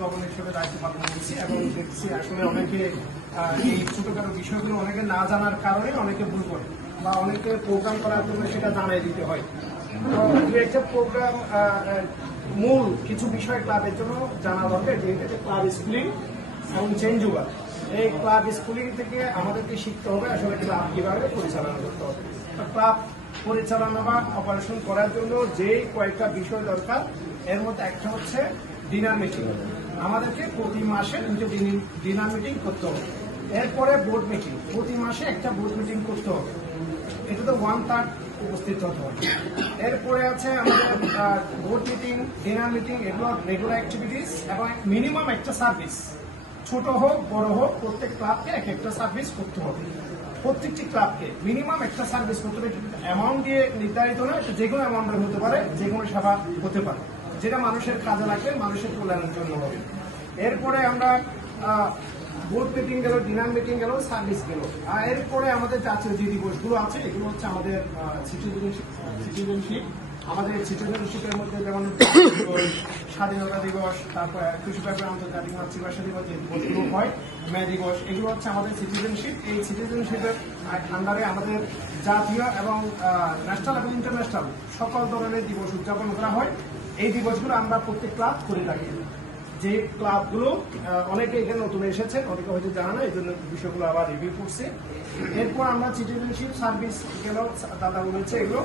Governor হিসেবে দায়িত্ব পালন করছি এবং দেখছি আসলে অনেকে এই ছোটখাটো বিষয়গুলো অনেকে না জানার কারণে অনেকে ভুল করে বা অনেকে প্রোগ্রাম করার জন্য সেটা জানাই দিতে হয়। প্রোগ্রাম মূল কিছু বিষয় ক্লাবের জন্য জানা দরকার, যে এটা ক্লাব স্কুলিং এবং চেঞ্জ ওভার এই ক্লাব স্কুলিং থেকে আমাদেরকে শিখতে হবে আসলে ক্লাব কীভাবে পরিচালনা করতে হবে। ক্লাব পরিচালনা বা অপারেশন করার জন্য যে কয়েকটা বিষয় দরকার, এর মধ্যে একটা হচ্ছে ডিনার মিটিং আমাদেরকে প্রতি মাসে দুটো ডিনার মিটিং করতে হবে। এরপরে বোর্ড মিটিং প্রতি মাসে একটা বোর্ড মিটিং করতে হবে। এটা তো ওয়ান থার্ড উপস্থিত হতে হবে। এরপরে আছে আমাদের বোর্ড মিটিং ডিনার মিটিং এগুলো রেগুলার অ্যাক্টিভিটিস এবং মিনিমাম একটা সার্ভিস ছোট হোক, বড় হোক, প্রত্যেক ক্লাবকে এক একটা সার্ভিস করতে হবে। প্রত্যেকটি ক্লাবকে মিনিমাম একটা সার্ভিস করতে হবে। অ্যামাউন্ট দিয়ে নির্ধারিত এটা যে কোনো অ্যামাউন্টের হতে পারে যে কোনো সেবা হতে পারে। যেটা মানুষের কাজে লাগবে, মানুষের কল্যাণের জন্য হবে। এরপরে আমরা বোর্ড মিটিং গেল ডিনার মিটিং গেল সার্ভিস গেল। আর এরপরে আমাদের জাতীয় যে দিবসগুলো আছে, এগুলো হচ্ছে আমাদের সিটিজেনশিপ আমাদের সিটিজেনশিপের মধ্যে যেমন স্বাধীনতা দিবস, তারপর একুশে ফেব্রুয়ারি আন্তর্জাতিক মাতৃভাষা দিবস যে দিবসগুলো হয়, মে দিবস, এগুলো হচ্ছে আমাদের সিটিজেনশিপ এই সিটিজেনশিপের আন্ডারে আমাদের জাতীয় এবং ন্যাশনাল এবং ইন্টারন্যাশনাল সকল ধরনের দিবস উদযাপন করা হয়। এই দিবসগুলো আমরা প্রত্যেক ক্লাব করে থাকি। যে ক্লাবগুলো অনেকে এখানে নতুন এসেছে অনেকে হয়তো জানা না এই জন্য বিষয়গুলো আবার রিভিউ করছে। এরপর আমরা সিটিজেনশিপ সার্ভিস গেল দাদা বলেছে এগুলো?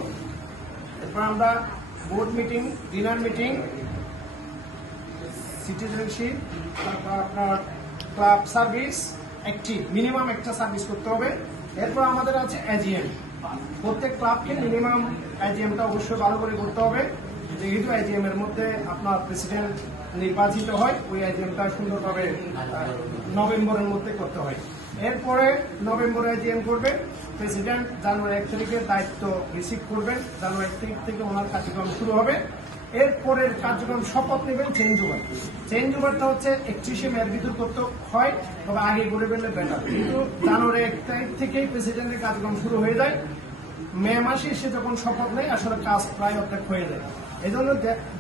এরপর আমরা board meeting dinner meeting citizenship তারপর আপনার ক্লাব সার্ভিস একটি মিনিমাম একটা সার্ভিস করতে হবে। এরপর আমাদের আছে এজিএম প্রত্যেক ক্লাবকে মিনিমাম এজিএমটা অবশ্যই ভালো করে করতে হবে। যেহেতু এজিএম এর মধ্যে আপনার প্রেসিডেন্ট নির্বাচিত হয়, ওই এজিএমটা সুন্দরভাবে নভেম্বরের মধ্যে করতে হয়। এরপরে নভেম্বরে এজিএম করবে প্রেসিডেন্ট জানুয়ারি এক তারিখে দায়িত্ব রিসিভ করবেন, জানুয়ারি এক তারিখ থেকে ওনার কার্যক্রম শুরু হবে। এরপরের কার্যক্রম শপথ নেবেন চেঞ্জ ওভার চেঞ্জ ওভারটা হচ্ছে একত্রিশে মেয়ের ভিতর করতে হয়, তবে আগে করে ফেললে বেটার কিন্তু জানুয়ারি এক তারিখ থেকেই প্রেসিডেন্টের কার্যক্রম শুরু হয়ে যায়। মে মাসে এসে যখন শপথ নেয়, আসলে কাজ প্রায় অর্ধেক হয়ে যায়। এই জন্য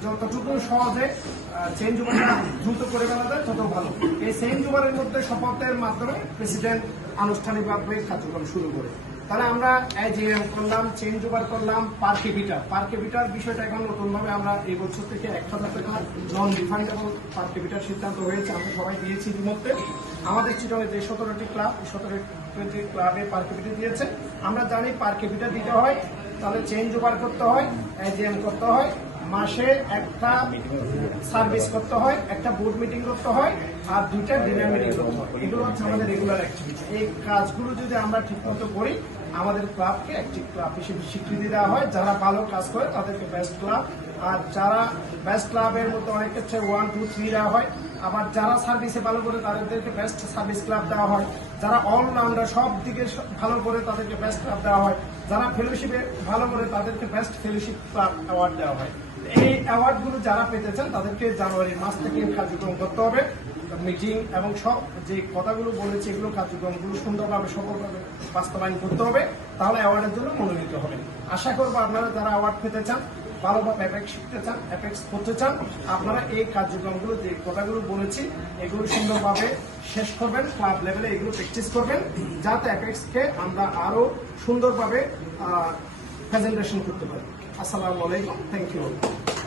যতটুকু সহজে চেঞ্জ ওভারটা দ্রুত করে ফেলা যায়, তত ভালো। এই চেঞ্জ ওভারের মধ্যে শপথের মাধ্যমে প্রেসিডেন্ট আনুষ্ঠানিকভাবে কার্যক্রম শুরু করে। তাহলে আমরা এজিএম করলাম চেঞ্জ ওভার করলাম পার কেপিটাল পার কেপিটাল বিষয়টা এখন নতুনভাবে আমরা এই বছর থেকে এক হাজার টাকা নন রিফান্ডেবল পার কেপিটাল সিদ্ধান্ত হয়েছে, আমরা সবাই দিয়েছি ইতিমধ্যে। আমাদের চিটংয়ে যে সতেরোটি ক্লাব সতেরোটি ক্লাবে পার কেপিটাল দিয়েছে। আমরা জানি পার কেপিটাল দিতে হয়, তাহলে চেঞ্জ ওভার করতে হয় এজিএম করতে হয়। মাসে একটা সার্ভিস করতে হয়, একটা বোর্ড মিটিং করতে হয়, আর দুইটা ডিনার মিটিং করতে হয়। এগুলো হচ্ছে আমাদের রেগুলার অ্যাক্টিভিটি এই কাজগুলো যদি আমরা ঠিকমতো করি, আমাদের ক্লাবকে একটি ক্লাব হিসেবে স্বীকৃতি দেওয়া হয়। যারা ভালো কাজ করে, তাদেরকে বেস্ট ক্লাব আর যারা বেস্ট ক্লাবের মতো অনেক ক্ষেত্রে ওয়ান টু থ্রি দেওয়া হয়, আবার যারা সার্ভিসে ভালো করে তাদেরকে বেস্ট সার্ভিস ক্লাব দেওয়া হয়, যারা অলরাউন্ডার সব দিকে ভালো করে তাদেরকে বেস্ট ক্লাব দেওয়া হয়, যারা ফেলোশিপে ভালো করে তাদেরকে বেস্ট ফেলোশিপ ক্লাব অ্যাওয়ার্ড দেওয়া হয়। এই অ্যাওয়ার্ডগুলো যারা পেতে চান, তাদেরকে জানুয়ারি মাস থেকে কার্যক্রম করতে হবে। মিটিং এবং সব যে কথাগুলো বলেছে, এগুলো কার্যক্রমগুলো সুন্দরভাবে, সফলভাবে বাস্তবায়ন করতে হবে। তাহলে অ্যাওয়ার্ডের জন্য মনোনীত হবে আশা করব আপনারা যারা অ্যাওয়ার্ড পেতে চান ভালোভাবে অ্যাপেক্স শিখতে চান অ্যাপেক্স করতে চান, আপনারা এই কার্যক্রমগুলো যে কথাগুলো বলেছি, এগুলো সুন্দরভাবে শেষ করবেন ক্লাব লেভেলে এগুলো প্র্যাকটিস করবেন, যাতে অ্যাপেক্সকে আমরা আরও সুন্দরভাবে প্রেজেন্টেশন করতে পারি। আসসালামু আলাইকুম থ্যাংক ইউ